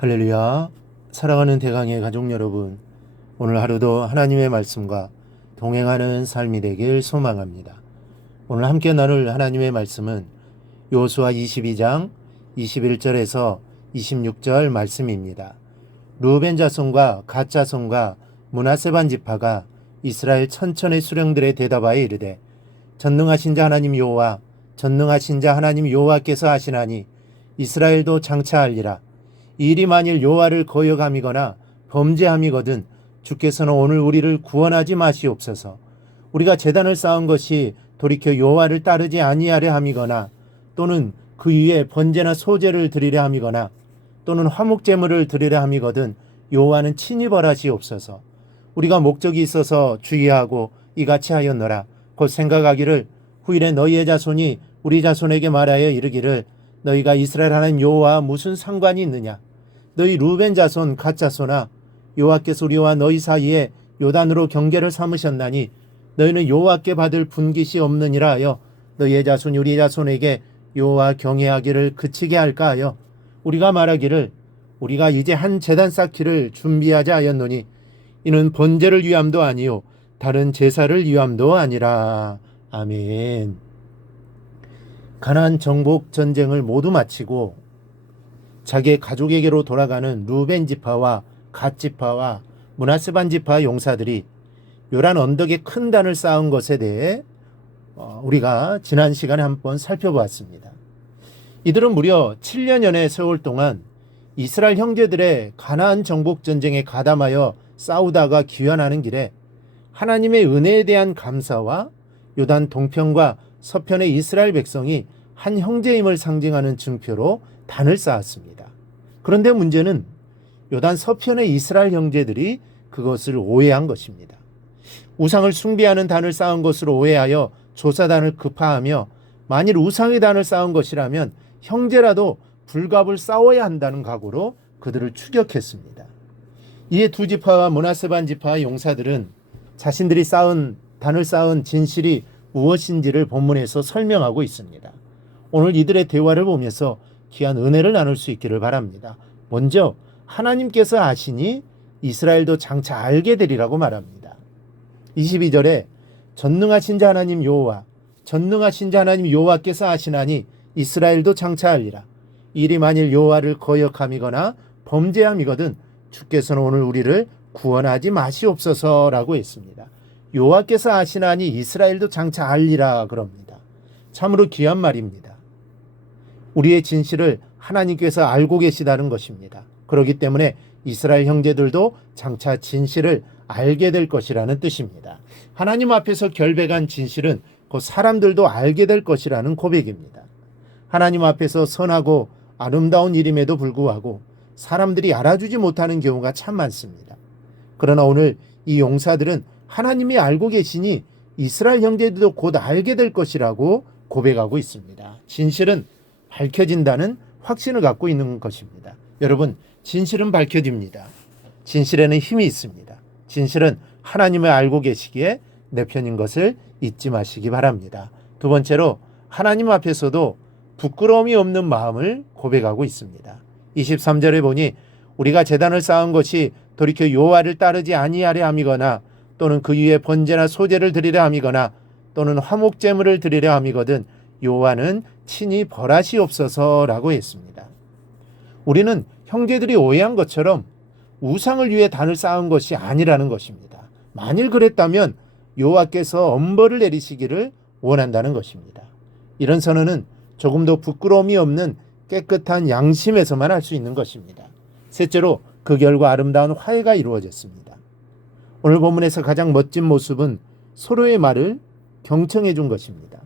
할렐루야. 사랑하는 대강의 가족 여러분, 오늘 하루도 하나님의 말씀과 동행하는 삶이 되길 소망합니다. 오늘 함께 나눌 하나님의 말씀은 여호수아 22장 21절에서 26절 말씀입니다. 르우벤 자손과 갓 자손과 므낫세 반 지파가 이스라엘 천천의 수령들의 대답하여 이르되, 전능하신 자 하나님 여호와, 전능하신 자 하나님 여호와께서 하시나니 이스라엘도 장차하리라. 이 일이 만일 여호와를 거역함이거나 범죄함이거든 주께서는 오늘 우리를 구원하지 마시옵소서. 우리가 제단을 쌓은 것이 돌이켜 여호와를 따르지 아니하려 함이거나 또는 그 위에 번제나 소제를 드리려 함이거나 또는 화목제물을 드리려 함이거든 여호와는 친히 벌하시옵소서. 우리가 목적이 있어서 주의하고 이같이 하였노라. 곧 생각하기를 후일에 너희의 자손이 우리 자손에게 말하여 이르기를, 너희가 이스라엘 하나님 여호와와 무슨 상관이 있느냐? 너희 르우벤 자손 갓 자손아, 여호와께서 우리와 너희 사이에 요단으로 경계를 삼으셨나니 너희는 여호와께 받을 분깃이 없느니라 하여 너희의 자손이 우리 자손에게 여호와 경외하기를 그치게 할까 하여 우리가 말하기를 우리가 이제 한 제단 쌓기를 준비하자 하였노니 이는 번제를 위함도 아니요 다른 제사를 위함도 아니라. 아멘. 가나안 정복 전쟁을 모두 마치고 자기의 가족에게로 돌아가는 르우벤 지파와 갓 지파와 므낫세 반 지파 용사들이 요란 언덕에 큰 단을 쌓은 것에 대해 우리가 지난 시간에 한번 살펴보았습니다. 이들은 무려 7년여의 세월 동안 이스라엘 형제들의 가나안 정복 전쟁에 가담하여 싸우다가 귀환하는 길에 하나님의 은혜에 대한 감사와 요단 동편과 서편의 이스라엘 백성이 한 형제임을 상징하는 증표로 단을 쌓았습니다. 그런데 문제는 요단 서편의 이스라엘 형제들이 그것을 오해한 것입니다. 우상을 숭배하는 단을 쌓은 것으로 오해하여 조사단을 급파하며 만일 우상의 단을 쌓은 것이라면 형제라도 불갑을 싸워야 한다는 각오로 그들을 추격했습니다. 이에 두 지파와 므낫세 반 지파의 용사들은 자신들이 단을 쌓은 진실이 무엇인지를 본문에서 설명하고 있습니다. 오늘 이들의 대화를 보면서 귀한 은혜를 나눌 수 있기를 바랍니다. 먼저 하나님께서 아시니 이스라엘도 장차 알게 되리라고 말합니다. 22절에 전능하신 자 하나님 여호와, 전능하신 자 하나님 여호와께서 아시나니 이스라엘도 장차 알리라. 일이 만일 여호와를 거역함이거나 범죄함이거든 주께서는 오늘 우리를 구원하지 마시옵소서라고 했습니다. 여호와께서 아시나니 이스라엘도 장차 알리라 그럽니다. 참으로 귀한 말입니다. 우리의 진실을 하나님께서 알고 계시다는 것입니다. 그렇기 때문에 이스라엘 형제들도 장차 진실을 알게 될 것이라는 뜻입니다. 하나님 앞에서 결백한 진실은 곧 사람들도 알게 될 것이라는 고백입니다. 하나님 앞에서 선하고 아름다운 일임에도 불구하고 사람들이 알아주지 못하는 경우가 참 많습니다. 그러나 오늘 이 용사들은 하나님이 알고 계시니 이스라엘 형제들도 곧 알게 될 것이라고 고백하고 있습니다. 진실은 밝혀진다는 확신을 갖고 있는 것입니다. 여러분, 진실은 밝혀집니다. 진실에는 힘이 있습니다. 진실은 하나님을 알고 계시기에 내 편인 것을 잊지 마시기 바랍니다. 두 번째로 하나님 앞에서도 부끄러움이 없는 마음을 고백하고 있습니다. 23절에 보니 우리가 제단을 쌓은 것이 돌이켜 여호와를 따르지 아니하려 함이거나 또는 그 위에 번제나 소제를 드리려 함이거나 또는 화목제물을 드리려 함이거든 여호와는 친히 벌하시옵소서라고 했습니다. 우리는 형제들이 오해한 것처럼 우상을 위해 단을 쌓은 것이 아니라는 것입니다. 만일 그랬다면 여호와께서 엄벌을 내리시기를 원한다는 것입니다. 이런 선언은 조금도 부끄러움이 없는 깨끗한 양심에서만 할 수 있는 것입니다. 셋째로 그 결과 아름다운 화해가 이루어졌습니다. 오늘 본문에서 가장 멋진 모습은 서로의 말을 경청해 준 것입니다.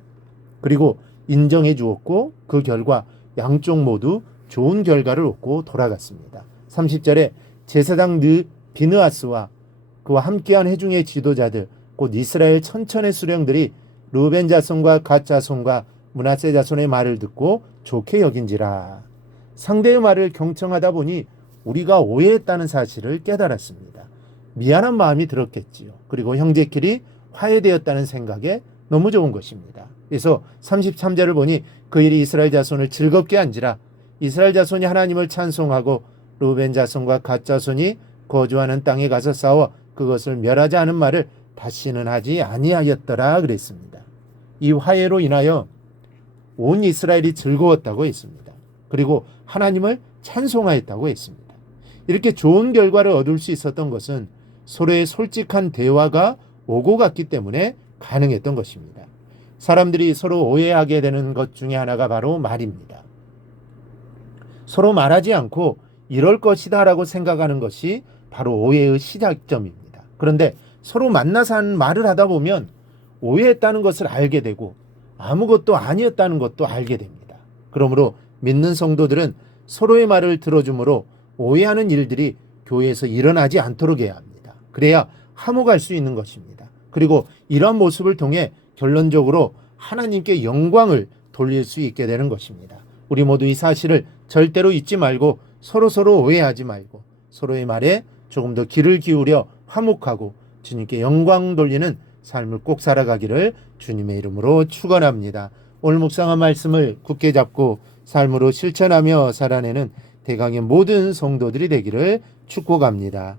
그리고 인정해 주었고 그 결과 양쪽 모두 좋은 결과를 얻고 돌아갔습니다. 30절에 제사장 비느하스와 그와 함께한 회중의 지도자들 곧 이스라엘 천천의 수령들이 르우벤 자손과 갓 자손과 므낫세 자손의 말을 듣고 좋게 여긴지라. 상대의 말을 경청하다 보니 우리가 오해했다는 사실을 깨달았습니다. 미안한 마음이 들었겠지요. 그리고 형제끼리 화해되었다는 생각에 너무 좋은 것입니다. 그래서 33절을 보니 그 일이 이스라엘 자손을 즐겁게 한지라. 이스라엘 자손이 하나님을 찬송하고 르우벤 자손과 갓 자손이 거주하는 땅에 가서 싸워 그것을 멸하지 않은 말을 다시는 하지 아니하였더라 그랬습니다. 이 화해로 인하여 온 이스라엘이 즐거웠다고 했습니다. 그리고 하나님을 찬송하였다고 했습니다. 이렇게 좋은 결과를 얻을 수 있었던 것은 서로의 솔직한 대화가 오고 갔기 때문에 가능했던 것입니다. 사람들이 서로 오해하게 되는 것 중에 하나가 바로 말입니다. 서로 말하지 않고 이럴 것이다 라고 생각하는 것이 바로 오해의 시작점입니다. 그런데 서로 만나서 한 말을 하다 보면 오해했다는 것을 알게 되고 아무것도 아니었다는 것도 알게 됩니다. 그러므로 믿는 성도들은 서로의 말을 들어주므로 오해하는 일들이 교회에서 일어나지 않도록 해야 합니다. 그래야 화목할 수 있는 것입니다. 그리고 이러한 모습을 통해 결론적으로 하나님께 영광을 돌릴 수 있게 되는 것입니다. 우리 모두 이 사실을 절대로 잊지 말고 서로 오해하지 말고 서로의 말에 조금 더 귀를 기울여 화목하고 주님께 영광 돌리는 삶을 꼭 살아가기를 주님의 이름으로 축원합니다. 오늘 묵상한 말씀을 굳게 잡고 삶으로 실천하며 살아내는 대강의 모든 성도들이 되기를 축복합니다.